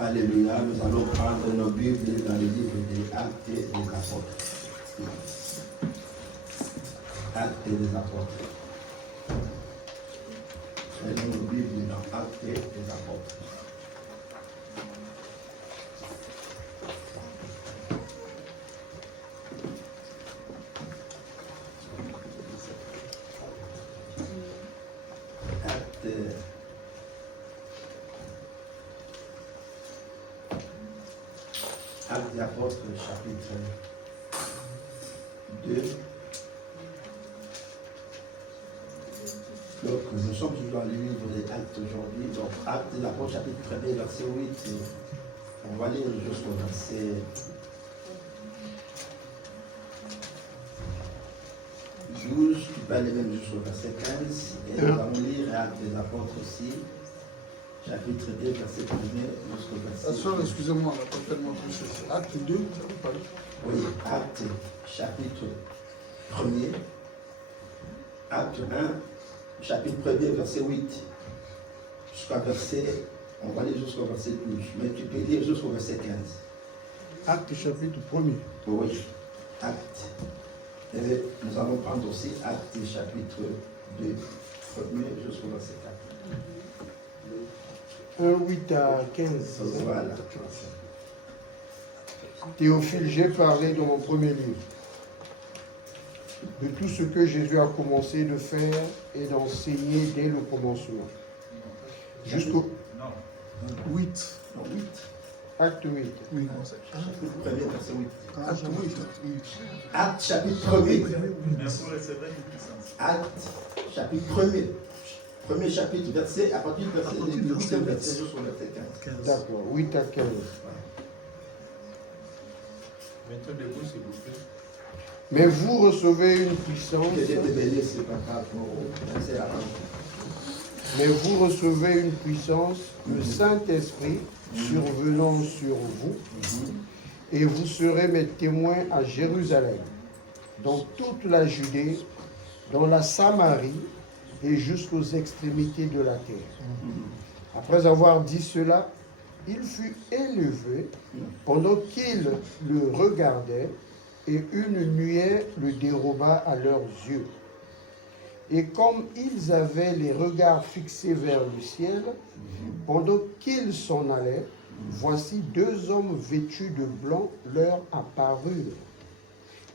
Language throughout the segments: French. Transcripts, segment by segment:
Alléluia. Nous allons prendre nos Bibles dans le livre des Actes des Apôtres. Actes des Apôtres. Prenons nos Bibles dans Actes des Apôtres. Actes des Apôtres, chapitre 2. Donc, nous sommes toujours dans le livre des Actes aujourd'hui. Donc, Actes des Apôtres, chapitre 1, verset 8. On va lire jusqu'au verset 12. Tu peux aller même jusqu'au verset 15. Et nous allons lire Actes des Apôtres aussi. Chapitre 2, verset 1 jusqu'au verset. Excusez-moi, on a pas tellement touché. Acte 2, ça vous parle? Oui, Acte, chapitre 1er. Acte 1, chapitre 1er, verset 8. Jusqu'à verset, on va aller jusqu'au verset 12. Mais tu peux lire jusqu'au verset 15. Acte, chapitre 1er. Oui, Acte. Et nous allons prendre aussi Acte, chapitre 2, 1er jusqu'au verset 4. 1, 8 à 15. Voilà. Théophile, j'ai parlé dans mon premier livre de tout ce que Jésus a commencé de faire et d'enseigner dès le commencement. Jusqu'au 8. Non, 8. Acte 8. Oui, Chapitre 1er, verset 8. Acte 8. Acte, chapitre 1er. Acte, chapitre 1er. Premier chapitre, verset, à partir du verset 8 jusqu'au verset 15. D'accord, 8 à 15. Mettez debout, s'il vous plaît. Mais vous recevez une puissance. Mais vous recevez une puissance, le Saint-Esprit survenant sur vous, et vous serez mes témoins à Jérusalem, dans toute la Judée, dans la Samarie, et jusqu'aux extrémités de la terre. Après avoir dit cela, il fut élevé pendant qu'ils le regardaient, et une nuée le déroba à leurs yeux. Et comme ils avaient les regards fixés vers le ciel, pendant qu'ils s'en allaient, voici deux hommes vêtus de blanc leur apparurent,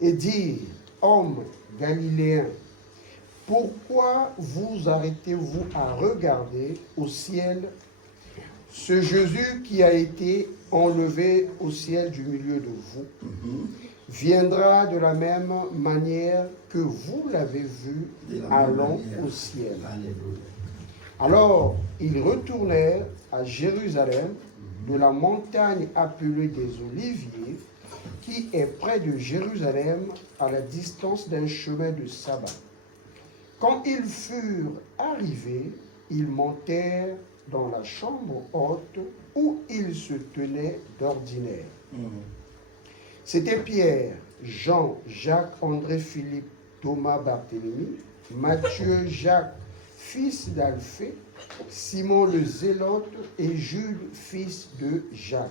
et dirent, hommes galiléens, pourquoi vous arrêtez-vous à regarder au ciel ce Jésus qui a été enlevé au ciel du milieu de vous viendra de la même manière que vous l'avez vu allant au ciel. Alors ils retournèrent à Jérusalem de la montagne appelée des Oliviers, qui est près de Jérusalem à la distance d'un chemin de sabbat. Quand ils furent arrivés, ils montèrent dans la chambre haute où ils se tenaient d'ordinaire. C'était Pierre, Jean, Jacques, André, Philippe, Thomas, Barthélemy, Matthieu, Jacques, fils d'Alphée, Simon le Zélote et Jude, fils de Jacques.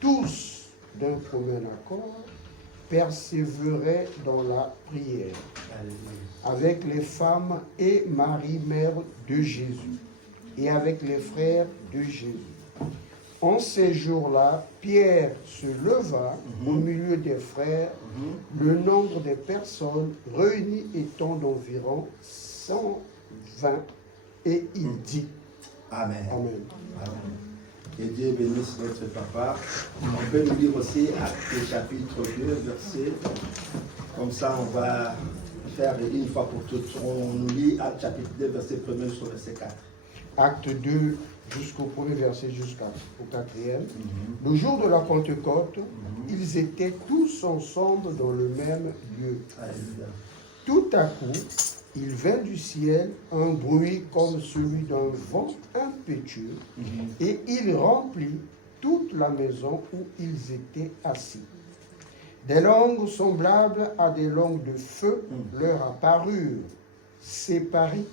Tous, d'un commun accord, persévéraient dans la prière, avec les femmes et Marie, mère de Jésus, et avec les frères de Jésus. En ces jours-là, Pierre se leva au milieu des frères, le nombre des personnes réunies étant d'environ 120, et il dit, Amen. Amen. Amen. Que Dieu bénisse notre papa. On peut nous lire aussi Acte chapitre 2, verset. Comme ça, on va faire une fois pour toutes. On nous lit Acte chapitre 2, verset 1 jusqu'au verset 4. Acte 2, jusqu'au premier verset, jusqu'au quatrième. Le jour de la Pentecôte, ils étaient tous ensemble dans le même lieu. Alléluia. Tout à coup, il vint du ciel un bruit comme celui d'un vent impétueux, et il remplit toute la maison où ils étaient assis. Des langues semblables à des langues de feu leur apparurent, séparées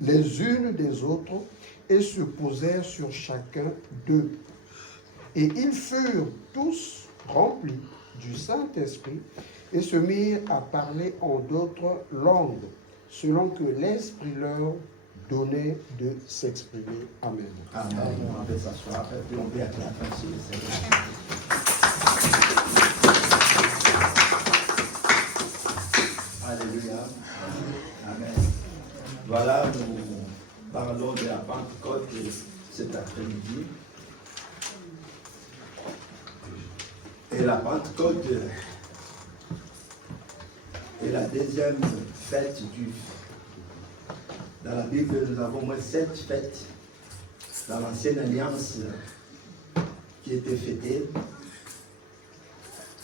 les unes des autres, et se posèrent sur chacun d'eux. Et ils furent tous remplis du Saint-Esprit et se mirent à parler en d'autres langues, selon que l'Esprit leur donnait de s'exprimer. Amen. Amen. On va s'asseoir, puis on va acclamer le Seigneur. Alléluia. Amen. Voilà, nous parlons de la Pentecôte cet après-midi. Et la Pentecôte est la deuxième fête du... Dans la Bible, nous avons au moins 7 fêtes dans l'ancienne alliance qui étaient fêtées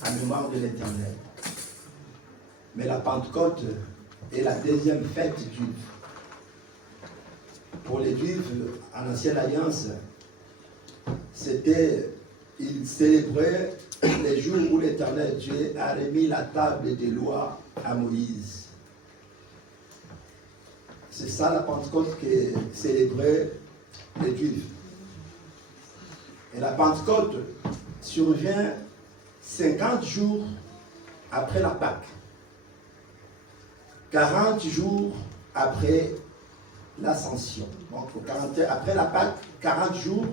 en mémoire de l'Éternel. Mais la Pentecôte est la deuxième fête juive. Pour les Juifs, en l'ancienne alliance, ils célébraient les jours où l'Éternel Dieu a remis la table des lois à Moïse. C'est ça la Pentecôte que célébraient les Juifs. Et la Pentecôte survient 50 jours après la Pâque. 40 jours après l'Ascension. Donc, après la Pâque, 40 jours,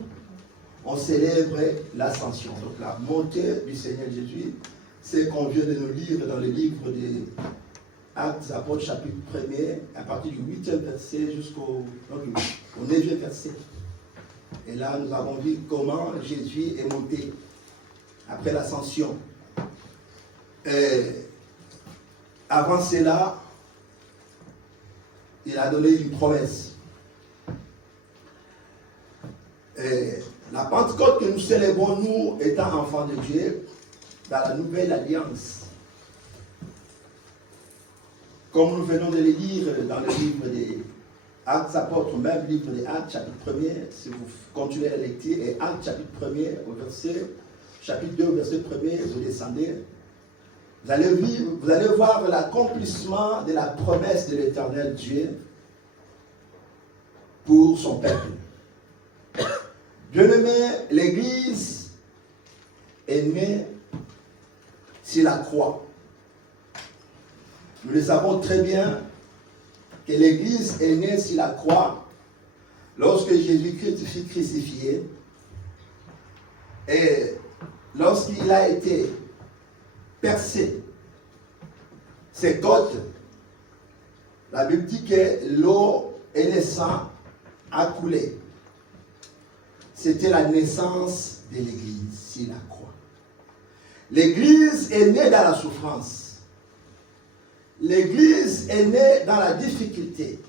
on célèbre l'Ascension. Donc, la montée du Seigneur Jésus, c'est qu'on vient de nous lire dans le livre des Actes des Apôtres, chapitre 1er, à partir du 8e verset jusqu'au 9e verset. Et là, nous avons vu comment Jésus est monté après l'Ascension. Avant cela, il a donné une promesse. La Pentecôte que nous célébrons, nous, étant enfants de Dieu, dans la nouvelle alliance, comme nous venons de le lire dans le livre des Actes des Apôtres, même livre des Actes, chapitre 1er, si vous continuez la lecture, et Actes, chapitre 1er, au verset, chapitre 2, verset 1er, vous descendez, vous allez voir l'accomplissement de la promesse de l'Éternel Dieu pour son peuple. Bien-aimé, l'Église est née sur la croix. Nous le savons très bien que l'Église est née sur la croix lorsque Jésus-Christ fut crucifié et lorsqu'il a été percé ses côtes, la Bible dit que l'eau et le sang a coulé. C'était la naissance de l'Église sur la croix. L'Église est née dans la souffrance. L'Église est née dans la difficulté.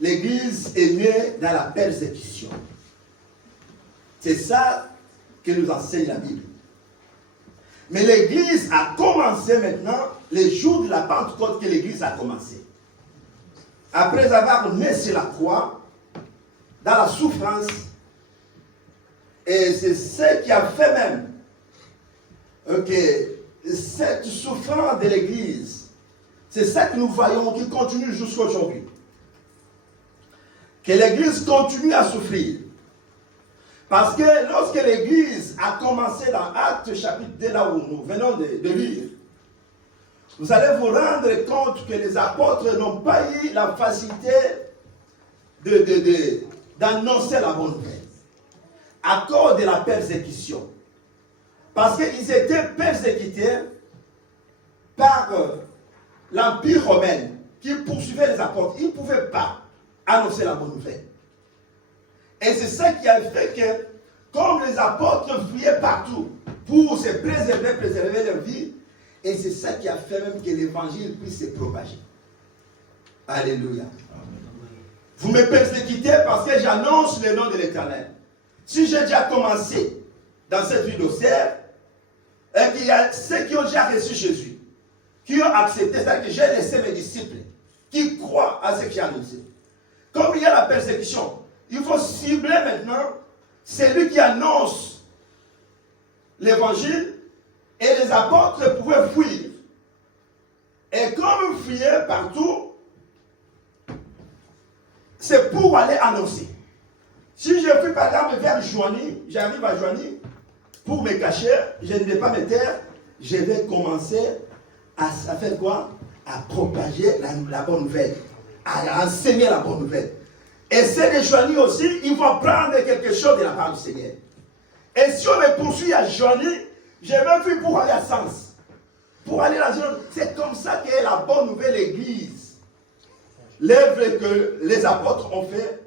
L'Église est née dans la persécution. C'est ça que nous enseigne la Bible. Mais l'Église a commencé maintenant, les jours de la Pentecôte que l'Église a commencé. Après avoir né sur la croix, dans la souffrance, et c'est ce qui a fait même que cette souffrance de l'Église, c'est ça que nous voyons qui continue jusqu'à aujourd'hui. Que l'Église continue à souffrir. Parce que lorsque l'Église a commencé dans Actes chapitre 2, là où nous venons de lire, vous allez vous rendre compte que les apôtres n'ont pas eu la facilité d'annoncer la bonne nouvelle à cause de la persécution. Parce qu'ils étaient persécutés par l'Empire romain qui poursuivait les apôtres. Ils ne pouvaient pas annoncer la bonne nouvelle. Et c'est ça qui a fait que, comme les apôtres fuyaient partout pour se préserver leur vie, et c'est ça qui a fait même que l'évangile puisse se propager. Alléluia. Vous me persécutez parce que j'annonce le nom de l'Éternel. Si j'ai déjà commencé dans cette vie d'Auxerre, et qu'il y a ceux qui ont déjà reçu Jésus, qui ont accepté, c'est-à-dire que j'ai laissé mes disciples, qui croient à ce que j'ai annoncé. Comme il y a la persécution, il faut cibler maintenant celui qui annonce l'évangile, et les apôtres pouvaient fuir. Et comme ils fuyaient partout, c'est pour aller annoncer. Si je puis par exemple vers Joigny, j'arrive à Joigny, pour me cacher, je ne vais pas me taire, je vais commencer à faire quoi? À propager la bonne nouvelle, à enseigner la bonne nouvelle. Et ceux de Joigny aussi, ils vont prendre quelque chose de la part du Seigneur. Et si on me poursuit à Joigny, j'ai même vu pour aller à Sens. Pour aller à Joigny, c'est comme ça qu'est la bonne nouvelle Église. L'œuvre que les apôtres ont fait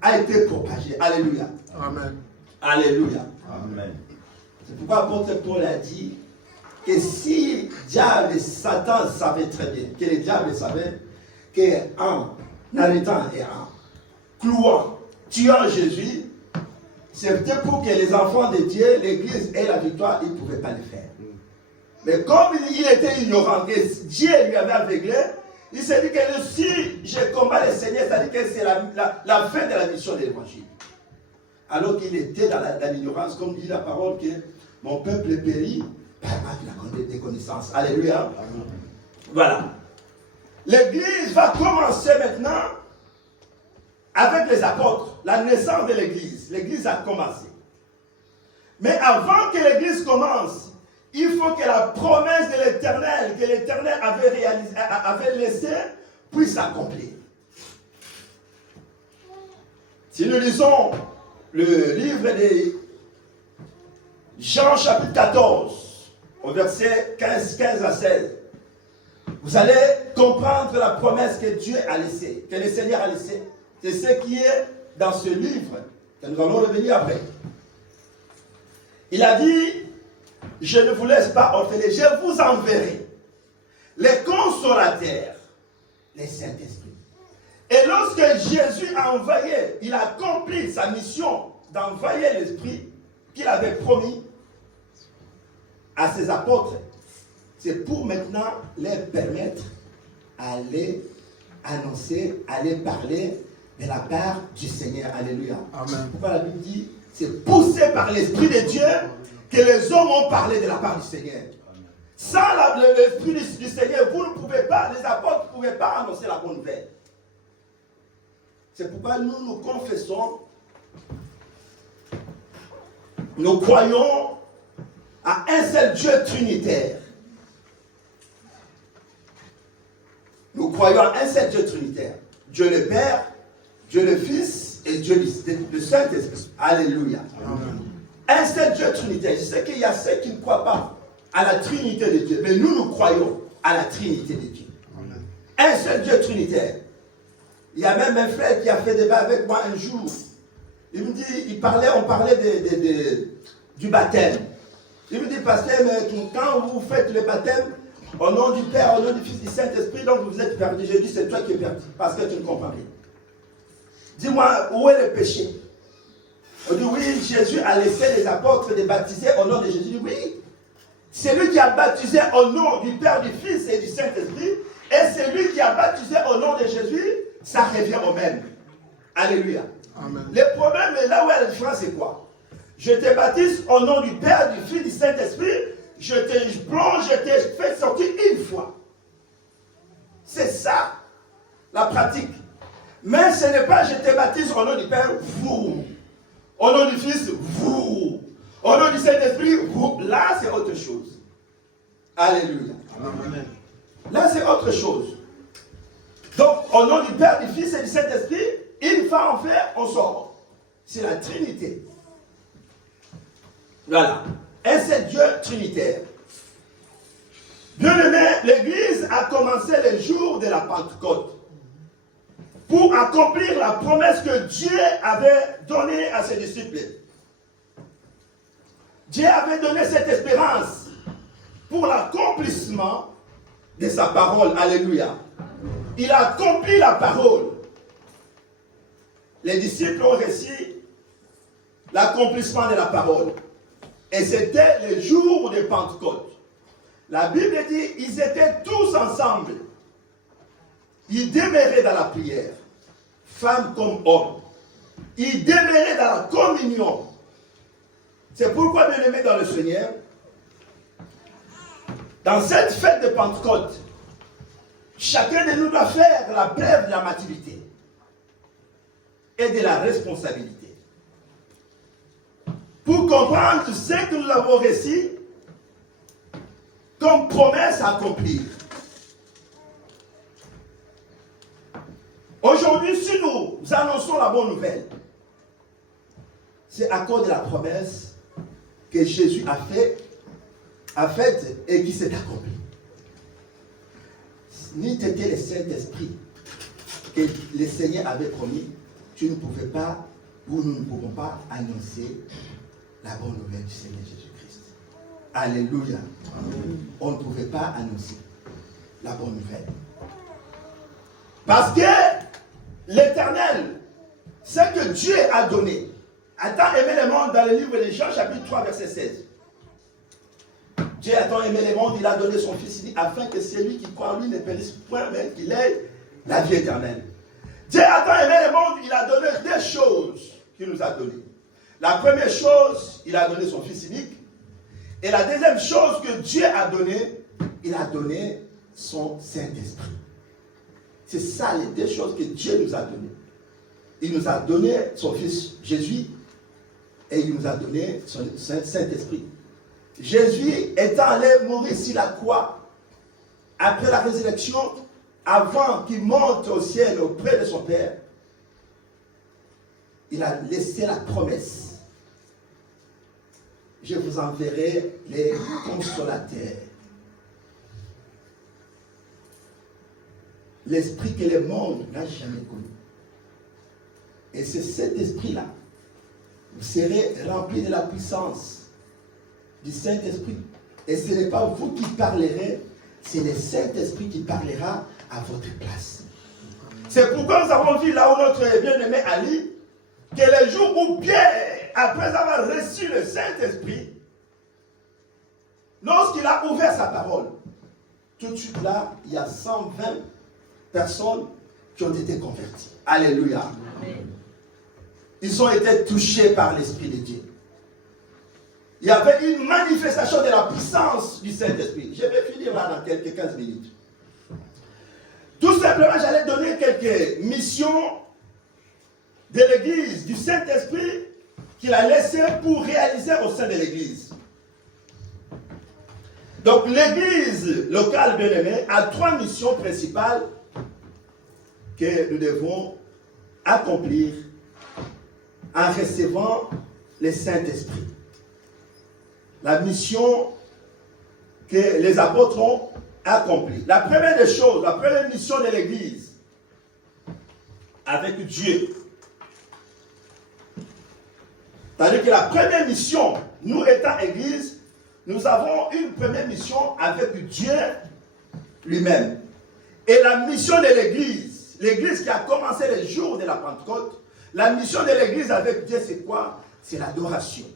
a été propagée. Alléluia. Amen. Alléluia. Amen. C'est pourquoi l'apôtre Paul a dit que si diable et Satan savaient très bien, que le diable savait qu'en arrêtant et en clouant, tuant Jésus, c'était pour que les enfants de Dieu, l'Église ait la victoire, il ne pouvait pas le faire. Mais comme il était ignorant, que Dieu lui avait aveuglé, il s'est dit que si je combats le Seigneur, c'est-à-dire que c'est la fin de la mission de l'Évangile. Alors qu'il était dans l'ignorance, comme dit la parole, que mon peuple périt par manque de connaissances. Alléluia. Voilà. L'Église va commencer maintenant avec les apôtres, la naissance de l'Église. L'Église a commencé. Mais avant que l'Église commence, il faut que la promesse de l'Éternel, que l'Éternel avait laissée, puisse s'accomplir. Si nous lisons le livre de Jean chapitre 14, au verset 15 à 16, vous allez comprendre la promesse que Dieu a laissée, que le Seigneur a laissée. C'est ce qui est dans ce livre, que nous allons revenir après. Il a dit, je ne vous laisse pas orphelins, je vous enverrai les consolateurs, les Saint-Esprit. Et lorsque Jésus a envoyé, il a accompli sa mission d'envoyer l'Esprit qu'il avait promis à ses apôtres, c'est pour maintenant les permettre d'aller annoncer, aller parler de la part du Seigneur. Alléluia. Amen. Pourquoi la Bible dit, c'est poussé par l'Esprit de Dieu que les hommes ont parlé de la part du Seigneur. Sans l'Esprit du Seigneur, vous ne pouvez pas, les apôtres ne pouvaient pas annoncer la bonne nouvelle. C'est pourquoi nous confessons, nous croyons à un seul Dieu trinitaire. Nous croyons à un seul Dieu trinitaire. Dieu le Père, Dieu le Fils et Dieu le Saint-Esprit. Alléluia. Amen. Un seul Dieu trinitaire. Je sais qu'il y a ceux qui ne croient pas à la Trinité de Dieu, mais nous croyons à la Trinité de Dieu. Amen. Un seul Dieu trinitaire. Il y a même un frère qui a fait débat avec moi un jour. Il me dit, on parlait du baptême. Il me dit, pasteur, mais quand vous faites le baptême, au nom du Père, au nom du Fils, du Saint-Esprit, donc vous êtes perdu. Je dis, c'est toi qui es perdu, parce que tu ne comprends rien. Dis-moi, où est le péché? On dit, oui, Jésus a laissé les apôtres de baptiser au nom de Jésus. Je dis, oui, c'est lui qui a baptisé au nom du Père, du Fils et du Saint-Esprit, et c'est lui qui a baptisé au nom de Jésus, ça revient au même. Alléluia. Amen. Le problème est là où est la différence, c'est quoi? Je te baptise au nom du Père, du Fils, du Saint-Esprit, je te plonge, je te fais sortir une fois. C'est ça, la pratique. Mais ce n'est pas je te baptise au nom du Père, vous. Au nom du Fils, vous. Au nom du Saint-Esprit, vous. Là, c'est autre chose. Alléluia. Amen. Là, c'est autre chose. Donc, au nom du Père, du Fils et du Saint-Esprit, une fois en fait, on sort. C'est la Trinité. Voilà. Et c'est Dieu trinitaire. Bien-aimé, l'Église a commencé le jour de la Pentecôte pour accomplir la promesse que Dieu avait donnée à ses disciples. Dieu avait donné cette espérance pour l'accomplissement de sa parole. Alléluia. Il a accompli la parole. Les disciples ont reçu l'accomplissement de la parole. Et c'était le jour de Pentecôte. La Bible dit, ils étaient tous ensemble. Ils demeuraient dans la prière, femmes comme hommes. Ils demeuraient dans la communion. C'est pourquoi, bien aimés dans le Seigneur, dans cette fête de Pentecôte, chacun de nous doit faire la preuve de la maturité et de la responsabilité. pour comprendre ce que nous avons réussi comme promesse à accomplir. Aujourd'hui, si nous annonçons la bonne nouvelle, c'est à cause de la promesse que Jésus a faite et qui s'est accomplie. Ni t'étais le Saint-Esprit que le Seigneur avait promis, tu ne pouvais pas, ou nous ne pouvons pas annoncer la bonne nouvelle du Seigneur Jésus-Christ. Alléluia. Amen. On ne pouvait pas annoncer la bonne nouvelle. Parce que l'Éternel, ce que Dieu a donné, a tant aimé le monde dans le livre de Jean, chapitre 3, verset 16. Dieu a tant aimé le monde, il a donné son Fils unique, afin que celui qui croit en lui ne périsse point, mais qu'il ait la vie éternelle. Dieu a tant aimé le monde, il a donné deux choses qu'il nous a données. La première chose, il a donné son Fils unique. Et la deuxième chose que Dieu a donné, il a donné son Saint-Esprit. C'est ça les deux choses que Dieu nous a données. Il nous a donné son Fils Jésus et il nous a donné son Saint-Esprit. Jésus étant allé mourir sur la croix, après la résurrection, avant qu'il monte au ciel auprès de son Père, il a laissé la promesse. Je vous enverrai les consolateurs. L'esprit que le monde n'a jamais connu. Et c'est cet esprit-là. Vous serez remplis de la puissance du Saint-Esprit. Et ce n'est pas vous qui parlerez, c'est le Saint-Esprit qui parlera à votre place. C'est pourquoi nous avons vu là où notre bien-aimé Ali, que le jour où Pierre, après avoir reçu le Saint-Esprit, lorsqu'il a ouvert sa parole, tout de suite là, il y a 120 personnes qui ont été converties. Alléluia. Amen. Ils ont été touchés par l'Esprit de Dieu. Il y avait une manifestation de la puissance du Saint-Esprit. Je vais finir là dans quelques 15 minutes. Tout simplement, j'allais donner quelques missions de l'Église, du Saint-Esprit qu'il a laissé pour réaliser au sein de l'Église. Donc l'Église locale bien-aimée a 3 missions principales que nous devons accomplir en recevant le Saint-Esprit. La mission que les apôtres ont accomplie. La première des choses, la première mission de l'Église avec Dieu. C'est-à-dire que la première mission, nous étant Église, nous avons une première mission avec Dieu lui-même. Et la mission de l'Église, l'Église qui a commencé le jour de la Pentecôte, la mission de l'Église avec Dieu, c'est quoi? C'est l'adoration.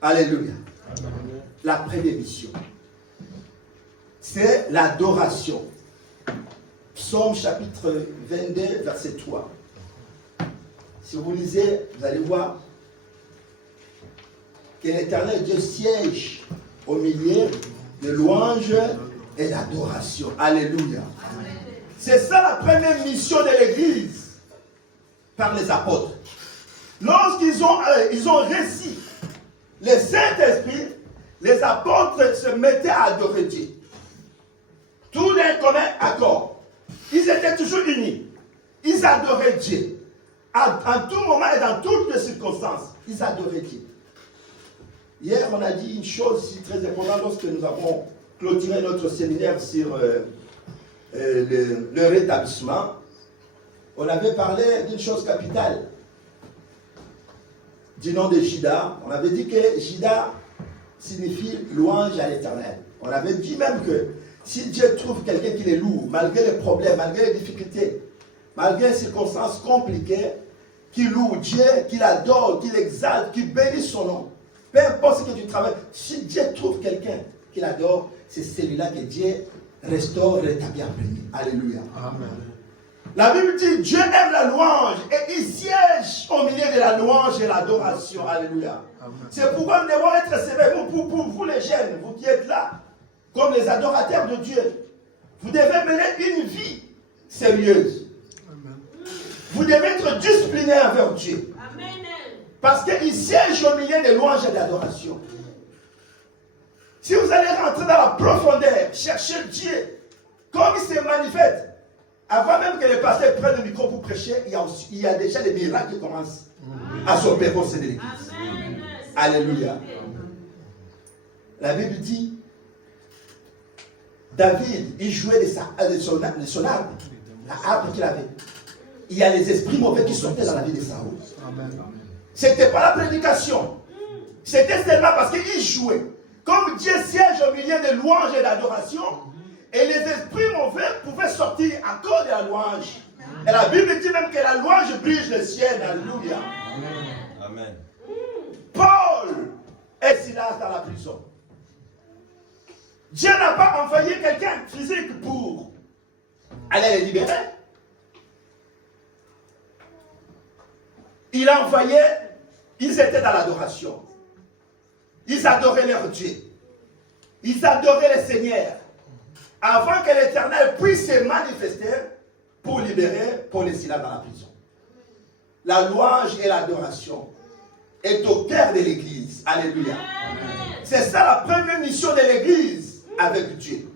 Alléluia. Amen. La première mission, c'est l'adoration. Psaume chapitre 22, verset 3. Si vous lisez, vous allez voir que l'Éternel Dieu siège au milieu de louanges et d'adoration. Alléluia. Amen. C'est ça la première mission de l'Église par les apôtres. Lorsqu'ils ont reçu le Saint-Esprit, les apôtres se mettaient à adorer Dieu. Tout d'un commun accord. Ils étaient toujours unis. Ils adoraient Dieu. En tout moment et dans toutes les circonstances, ils adoraient Dieu. Hier, on a dit une chose très importante lorsque nous avons clôturé notre séminaire sur le rétablissement. On avait parlé d'une chose capitale, du nom de Jida. On avait dit que Jida signifie louange à l'Éternel. On avait dit même que si Dieu trouve quelqu'un qui est lourd, malgré les problèmes, malgré les difficultés, malgré les circonstances compliquées, qui loue Dieu, qui l'adore, qui l'exalte, qui bénit son nom, peu importe ce que tu travailles, si Dieu trouve quelqu'un qui l'adore, c'est celui-là que Dieu restaure, rétablit, bénit. Alléluia. Amen. La Bible dit Dieu aime la louange et il siège au milieu de la louange et l'adoration. Alléluia. Amen. C'est pourquoi nous devons être sévères. Pour vous les jeunes, vous qui êtes là, comme les adorateurs de Dieu, vous devez mener une vie sérieuse. Amen. Vous devez être discipliné envers Dieu. Amen. Parce qu'il siège au milieu des louanges et d'adoration. Si vous allez rentrer dans la profondeur, chercher Dieu, comme il se manifeste, avant même que les pasteurs prennent le micro pour prêcher, il y a déjà des miracles qui commencent à s'opérer au sein de l'église. Alléluia. La Bible dit, David, il jouait de son arbre, l'arbre qu'il avait. Il y a les esprits mauvais qui sortaient dans la vie de Saoul. Ce n'était pas la prédication. C'était seulement parce qu'il jouait. Comme Dieu siège au milieu des louanges et d'adoration, et les esprits mauvais pouvaient sortir à cause de la louange. Et la Bible dit même que la louange brise le ciel. Alléluia. Amen. Paul et Silas dans la prison. Dieu n'a pas envoyé quelqu'un physique pour aller les libérer. Il a envoyé, ils étaient dans l'adoration. Ils adoraient leur Dieu. Ils adoraient le Seigneur. Avant que l'Éternel puisse se manifester pour libérer Paul et Silas dans la prison. La louange et l'adoration est au cœur de l'Église. Alléluia. C'est ça la première mission de l'Église avec Dieu.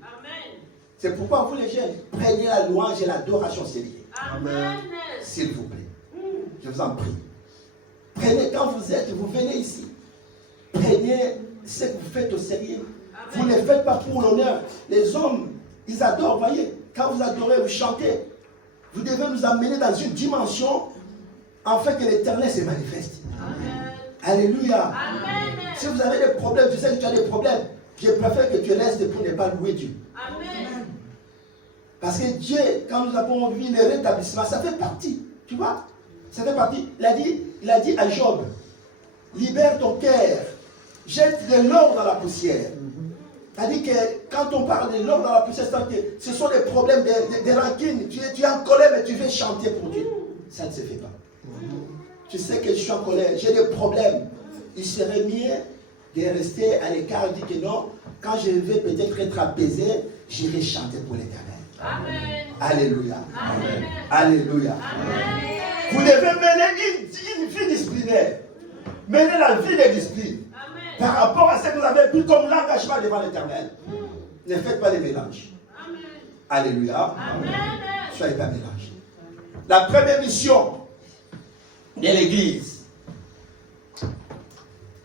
C'est pourquoi vous les jeunes, prenez la louange et l'adoration sérieux. S'il vous plaît. Je vous en prie. Prenez quand vous êtes, vous venez ici. Prenez ce que vous faites au sérieux. Vous ne le faites pas pour l'honneur. Les hommes, ils adorent, voyez. Quand vous adorez, vous chantez. Vous devez nous amener dans une dimension afin que l'Éternel se manifeste. Amen. Alléluia. Amen. Si vous avez des problèmes, tu sais que tu as des problèmes, je préfère que tu restes pour ne pas louer Dieu. Amen. Parce que Dieu, quand nous avons vu le rétablissement, ça fait partie. Tu vois? Ça fait partie. Il a dit à Job, libère ton cœur, jette de l'or dans la poussière. C'est-à-dire que quand on parle de l'or dans la poussière, ce sont des problèmes, des rancines. Tu es en colère, mais tu veux chanter pour Dieu. Ça ne se fait pas. Tu sais que je suis en colère, j'ai des problèmes. Il serait mieux de rester à l'écart et dire que non, quand je vais peut-être être apaisé, j'irai chanter pour l'Éternel. Amen. Alléluia. Amen. Alléluia. Amen. Vous devez mener une vie disciplinaire. Menez la vie de discipline. Par rapport à ce que vous avez pris comme l'engagement devant l'Éternel. Ne faites pas de mélange. Amen. Alléluia. Amen. Soyez pas mélangés. La première mission de l'Église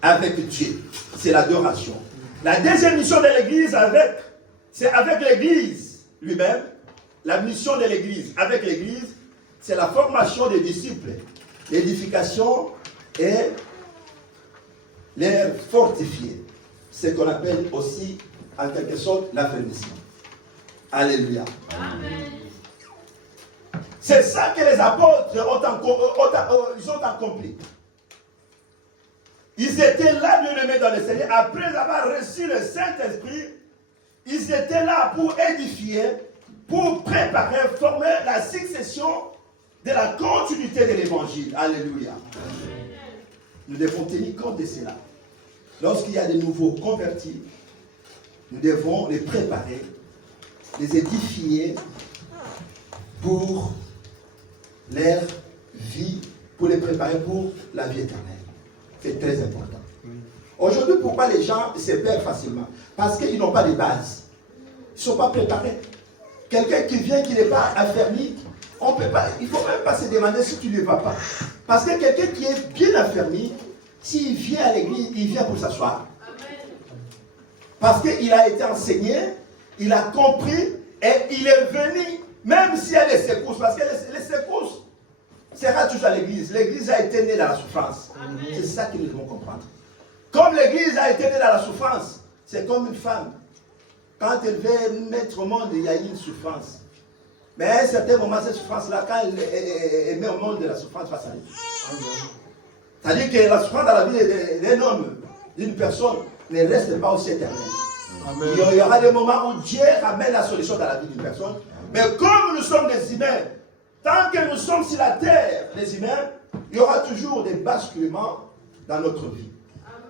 avec Dieu, c'est l'adoration. La deuxième mission de l'Église c'est avec l'Église lui-même. La mission de l'Église avec l'Église, c'est la formation des disciples, l'édification et les fortifier. Ce qu'on appelle aussi, en quelque sorte, l'affermissement. Alléluia. Amen. C'est ça que les apôtres ont accompli. Ils étaient là, bien-aimés dans le Seigneur, après avoir reçu le Saint-Esprit, ils étaient là pour édifier, pour préparer, former la succession de la continuité de l'Évangile. Alléluia. Nous devons tenir compte de cela. Lorsqu'il y a de nouveaux convertis, nous devons les préparer, les édifier pour leur vie, pour les préparer pour la vie éternelle. C'est très important. Aujourd'hui, pourquoi les gens se perdent facilement? Parce qu'ils n'ont pas de base. Ils ne sont pas préparés. Quelqu'un qui vient, qui n'est pas affermi, on peut pas, il ne faut même pas se demander si tu ne vas pas. Parce que quelqu'un qui est bien affermi, s'il vient à l'église, il vient pour s'asseoir. Parce qu'il a été enseigné, il a compris, et il est venu, même s'il y a des secousses, parce que les secousses sera toujours à l'église. L'église a été née dans la souffrance. C'est ça que nous devons comprendre. Comme l'église a été née dans la souffrance, c'est comme une femme. Quand elle veut mettre au monde, il y a une souffrance. Mais à un certain moment, cette souffrance-là, quand elle met au monde, la souffrance va s'arrêter. C'est-à-dire que la souffrance dans la vie d'un homme, d'une personne, ne reste pas aussi éternelle. Il y aura des moments où Dieu ramène la solution dans la vie d'une personne. Mais comme nous sommes des humains, tant que nous sommes sur la terre, les humains, il y aura toujours des basculements dans notre vie.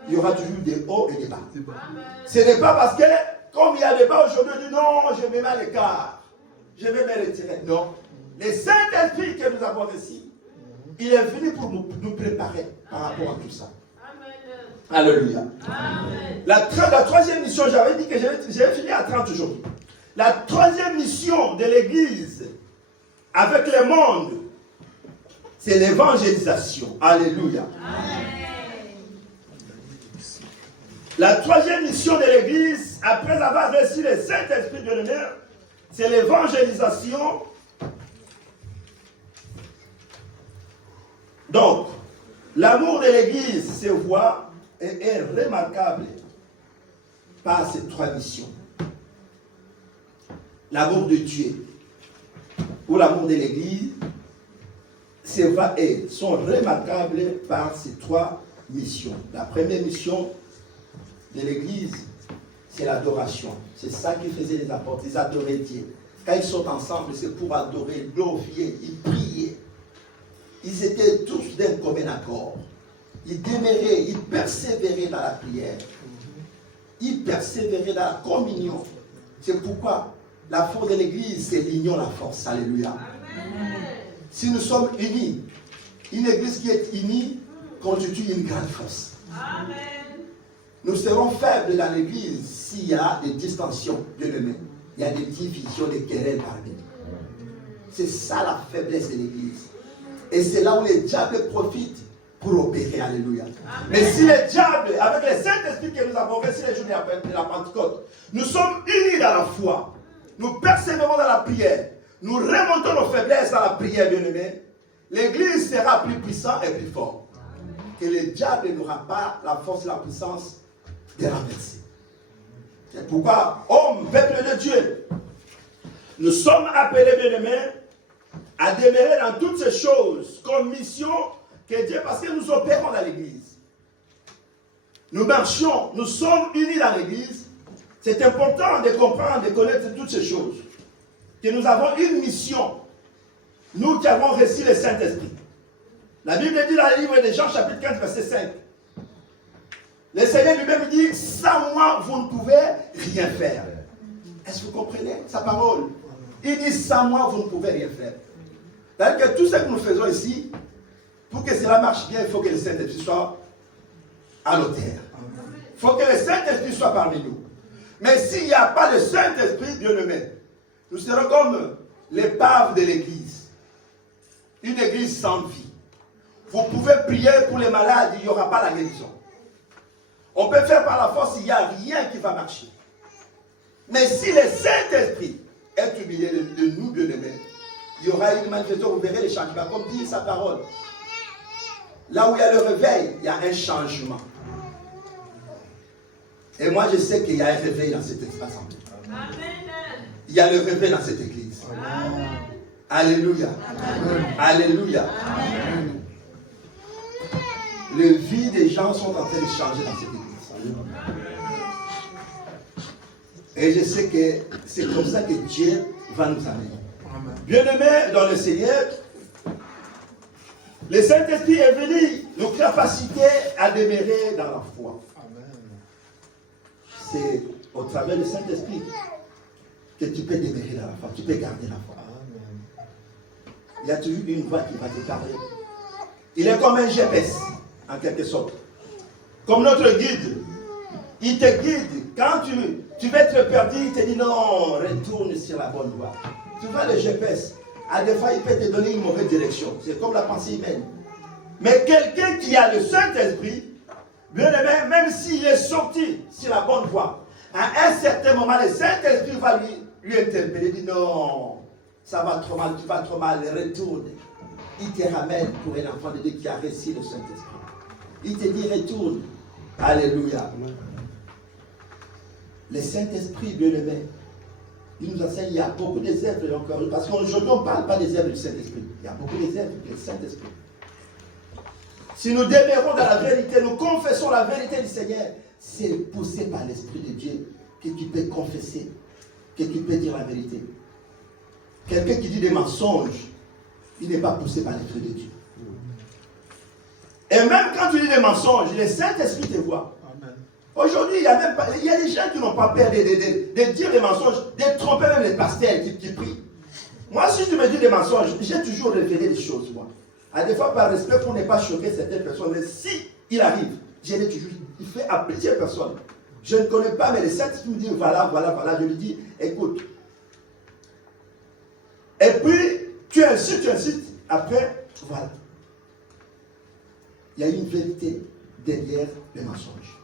Il y aura toujours des hauts et des bas. Ce n'est pas parce que, comme il y a des bas aujourd'hui, on dit non, je me mets à l'écart. Je vais me retirer. Non. Les Saint-Esprit que nous avons ici, il est venu pour nous préparer par rapport à tout ça. Alléluia. La troisième mission, j'avais dit que j'avais fini à 30 aujourd'hui. La troisième mission de l'Église avec le monde, c'est l'évangélisation. Alléluia. La troisième mission de l'Église, après avoir reçu le Saint-Esprit de l'honneur, c'est l'évangélisation. Donc, l'amour de l'Église se voit et est remarquable par ces trois missions. L'amour de Dieu ou l'amour de l'Église sont remarquables par ces trois missions. La première mission de l'Église, c'est l'adoration. C'est ça qui faisait les apôtres, ils adoraient Dieu. Quand ils sont ensemble, c'est pour adorer, glorifier, ils priaient. Ils étaient tous d'un commun accord. Ils demeuraient, ils persévéraient dans la prière. Ils persévéraient dans la communion. C'est pourquoi la force de l'Église, c'est l'union, la force. Alléluia. Amen. Si nous sommes unis, une Église qui est unie constitue une grande force. Amen. Nous serons faibles dans l'Église s'il y a des distensions, bien-aimés. Il y a des divisions, des querelles parmi nous. C'est ça la faiblesse de l'Église. Et c'est là où les diables profitent pour opérer. Alléluia. Amen. Mais si les diables, avec le Saint-Esprit que nous avons reçu les jours de la Pentecôte, nous sommes unis dans la foi, nous persévérons dans la prière, nous remontons nos faiblesses dans la prière, bien-aimés, l'Église sera plus puissante et plus forte. Que le diable n'aura pas la force et la puissance de renverser. C'est pourquoi, hommes, peuple de Dieu, nous sommes appelés, bien-aimés, à demeurer dans toutes ces choses comme mission que Dieu, parce que nous opérons dans l'Église. Nous marchons, nous sommes unis dans l'Église. C'est important de comprendre, de connaître toutes ces choses. Que nous avons une mission. Nous qui avons reçu le Saint-Esprit. La Bible dit dans le livre de Jean, chapitre 15, verset 5. Le Seigneur lui-même dit, sans moi, vous ne pouvez rien faire. Est-ce que vous comprenez sa parole? Il dit, sans moi, vous ne pouvez rien faire. C'est-à-dire que tout ce que nous faisons ici, pour que cela marche bien, il faut que le Saint-Esprit soit à l'auteur. Il faut que le Saint-Esprit soit parmi nous. Mais s'il n'y a pas de Saint-Esprit, Dieu le met. Nous serons comme l'épave de l'Église. Une Église sans vie. Vous pouvez prier pour les malades, il n'y aura pas la guérison. On peut faire par la force, il n'y a rien qui va marcher. Mais si le Saint-Esprit est au milieu de nous, bien-aimés, il y aura une manifestation, vous verrez les changements. Comme dit sa parole. Là où il y a le réveil, il y a un changement. Et moi, je sais qu'il y a un réveil dans cette assemblée. Il y a le réveil dans cette église. Amen. Alléluia. Amen. Alléluia. Amen. Les vies des gens sont en train de changer dans cette église. Et je sais que c'est comme ça que Dieu va nous amener. Bien-aimés dans le Seigneur, le Saint-Esprit est venu nous capaciter à demeurer dans la foi. C'est au travers du Saint-Esprit que tu peux demeurer dans la foi, tu peux garder la foi. Il y a toujours une voix qui va te parler. Il est comme un GPS, en quelque sorte. Comme notre guide. Il te guide. Quand tu vas être perdu, il te dit non, retourne sur la bonne voie. Tu vois le GPS. À des fois, il peut te donner une mauvaise direction. C'est comme la pensée humaine. Mais quelqu'un qui a le Saint-Esprit, bien aimé, même s'il est sorti sur la bonne voie, à un certain moment, le Saint-Esprit va lui interpeller. Il dit non, ça va trop mal, tu vas trop mal, retourne. Il te ramène pour un enfant de Dieu qui a reçu le Saint-Esprit. Il te dit retourne. Alléluia. Le Saint-Esprit, bien aimé, il nous enseigne, il y a beaucoup des œuvres encore. Parce qu'aujourd'hui, on ne parle pas des œuvres du Saint-Esprit. Il y a beaucoup des œuvres du Saint-Esprit. Si nous demeurons dans la vérité, nous confessons la vérité du Seigneur, c'est poussé par l'Esprit de Dieu que tu peux confesser, que tu peux dire la vérité. Quelqu'un qui dit des mensonges, il n'est pas poussé par l'Esprit de Dieu. Et même quand tu dis des mensonges, le Saint-Esprit te voit. Aujourd'hui, il y a des gens qui n'ont pas peur de dire des mensonges, de tromper même les pasteurs qui prient. Moi, si tu me dis des mensonges, j'ai toujours révélé des choses, moi. À des fois, par respect, pour ne pas choquer certaines personnes, mais si il arrive, je l'ai toujours, il fait à plusieurs personnes. Je ne connais pas, mais le Saint-Esprit me dit, voilà, je lui dis, écoute. Et puis, tu insistes, après, voilà. Il y a une vérité derrière les mensonges.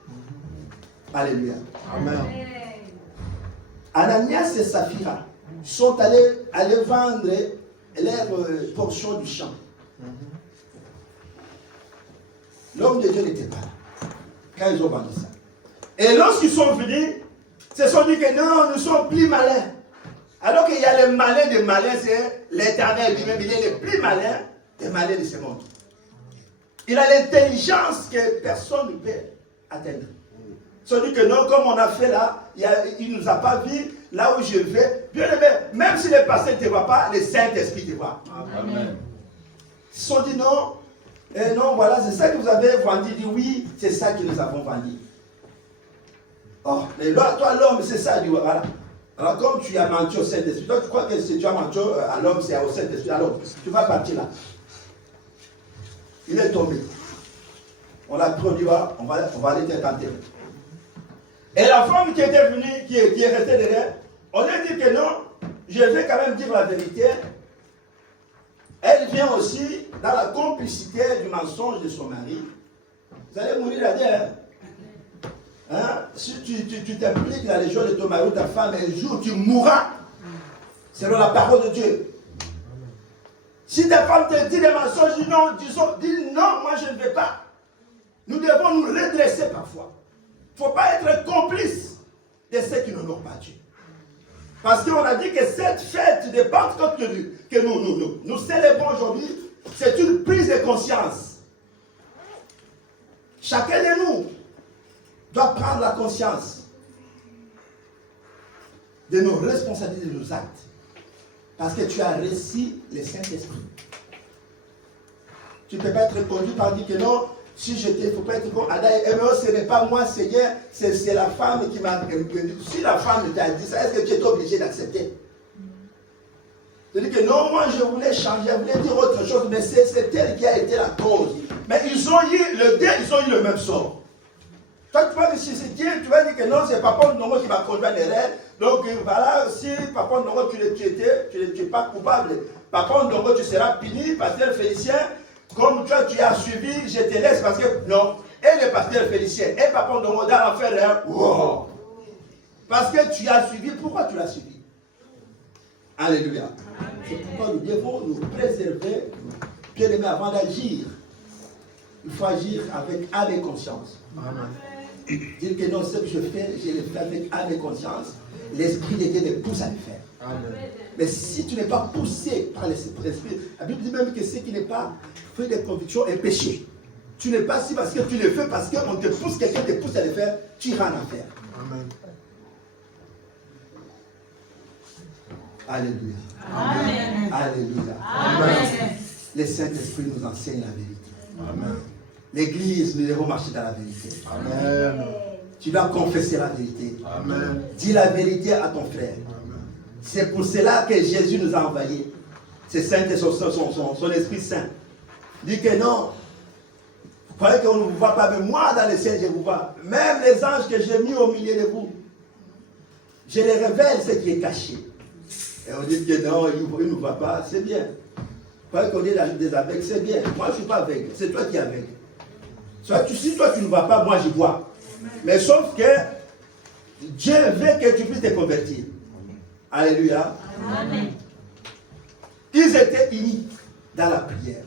Alléluia. Amen. Ananias et Saphira sont allés vendre leur portion du champ. L'homme de Dieu n'était pas là quand ils ont vendu ça. Et lorsqu'ils sont venus, ils se sont dit que non, nous sommes plus malins. Alors qu'il y a les malins des malins, c'est l'Éternel lui-même, il est le plus malin des malins de ce monde. Il a l'intelligence que personne ne peut atteindre. Ils se sont dit que non, comme on a fait là, il ne nous a pas vu là où je vais. Bien aimé, même si le pasteur ne te voit pas, le Saint-Esprit te voit. Amen. Ils se sont dit non, non, voilà, c'est ça que vous avez vendu. Il dit oui, c'est ça que nous avons vendu. Oh, mais là, toi, l'homme, c'est ça, il dit voilà. Alors, comme tu as menti au Saint-Esprit, toi, tu crois que si tu as menti à l'homme, c'est au Saint-Esprit, alors tu vas partir là. Il est tombé. On l'a pris, on dit on va aller te tenter. Et la femme qui était venue, qui est restée derrière, on lui a dit que non, je vais quand même dire la vérité. Elle vient aussi dans la complicité du mensonge de son mari. Vous allez mourir là-dedans. Hein? Si tu t'impliques dans les choses de ton mari ou ta femme, un jour tu mourras. Selon la parole de Dieu. Si ta femme te dit des mensonges, dis non, moi je ne vais pas. Nous devons nous redresser parfois. Il ne faut pas être complice de ceux qui n'honorent pas Dieu. Parce qu'on a dit que cette fête de Pentecôte que nous célébrons aujourd'hui, c'est une prise de conscience. Chacun de nous doit prendre la conscience de nos responsabilités, de nos actes. Parce que tu as reçu le Saint-Esprit. Tu ne peux pas être conduit par dire que non, si j'étais, il ne faut pas être comme Adam et Ève, ce n'est pas moi, Seigneur, c'est la femme qui m'a. Si la femme t'a dit ça, est-ce que tu es obligé d'accepter? C'est-à-dire que non, moi je voulais changer, je voulais dire autre chose, mais c'est elle qui a été la cause. Mais ils ont eu le même sort. Toi, tu vas dire, si c'est Dieu, tu vas dire que non, c'est Papa Ndongo qui va conduire les rêves. Donc voilà, si Papa Ndongo, tu n'es pas coupable. Papa Ndongo, tu seras puni, pasteur Félicien. Comme toi, tu as suivi, je te laisse parce que non. Et le pasteur Félicien, et Papa Ndongo dans l'enfer, wow. Parce que tu as suivi, pourquoi tu l'as suivi? Alléluia. C'est pourquoi nous devons nous préserver, bien aimé, avant d'agir. Il faut agir avec âme et conscience. Amen. Dire que non, ce que je fais, je le fais avec âme et conscience. L'Esprit de Dieu me pousse à le faire. Amen. Mais si tu n'es pas poussé par l'Esprit, la Bible dit même que ce qui n'est pas fait de conviction est péché. Tu n'es pas si parce que tu le fais, parce qu'on te pousse, quelqu'un te pousse à le faire, tu iras en enfer. Amen. Alléluia. Amen. Alléluia. Amen. Le Saint-Esprit nous enseigne la vérité. Amen. L'Église, nous devons marcher dans la vérité. Amen. Tu dois confesser la vérité. Amen. Dis la vérité à ton frère. Amen. C'est pour cela que Jésus nous a envoyés. C'est Saint et son Esprit Saint. Dis que non. Vous croyez qu'on ne vous voit pas, mais moi dans le ciel je vous vois. Même les anges que j'ai mis au milieu de vous, je les révèle ce qui est caché. Et on dit que non, il ne nous voit pas, c'est bien. Vous croyez qu'on est des aveugles, c'est bien. Moi je ne suis pas aveugle, c'est toi qui es aveugle. Si toi tu ne vois pas, moi je vois. Mais sauf que Dieu veut que tu puisses te convertir. Alléluia. Amen. Ils étaient unis dans la prière.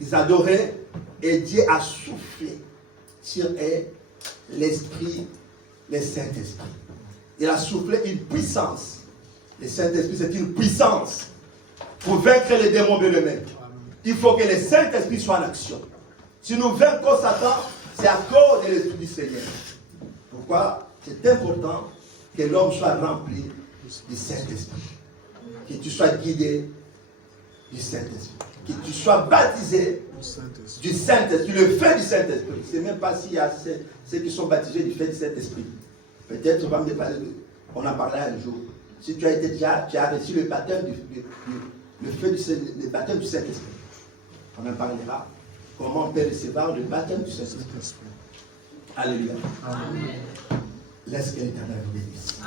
Ils adoraient et Dieu a soufflé sur eux l'Esprit, le Saint-Esprit. Il a soufflé une puissance. Le Saint-Esprit, c'est une puissance pour vaincre les démons de l'humain. Il faut que le Saint-Esprit soit en action. Si nous vaincrons Satan, c'est à cause de l'Esprit du Seigneur. Pourquoi? C'est important que l'homme soit rempli du Saint-Esprit. Que tu sois guidé du Saint-Esprit. Que tu sois baptisé du Saint-Esprit, le feu du Saint-Esprit. Je ne sais même pas s'il y a ceux qui sont baptisés du feu du Saint-Esprit. Peut-être on va me parler on en parlera un jour. Si tu as été déjà, tu as reçu le baptême le baptême du Saint-Esprit. On en parlera. Comment on peut recevoir le baptême du Saint-Esprit. Alléluia. Laisse que l'Éternel vous bénisse.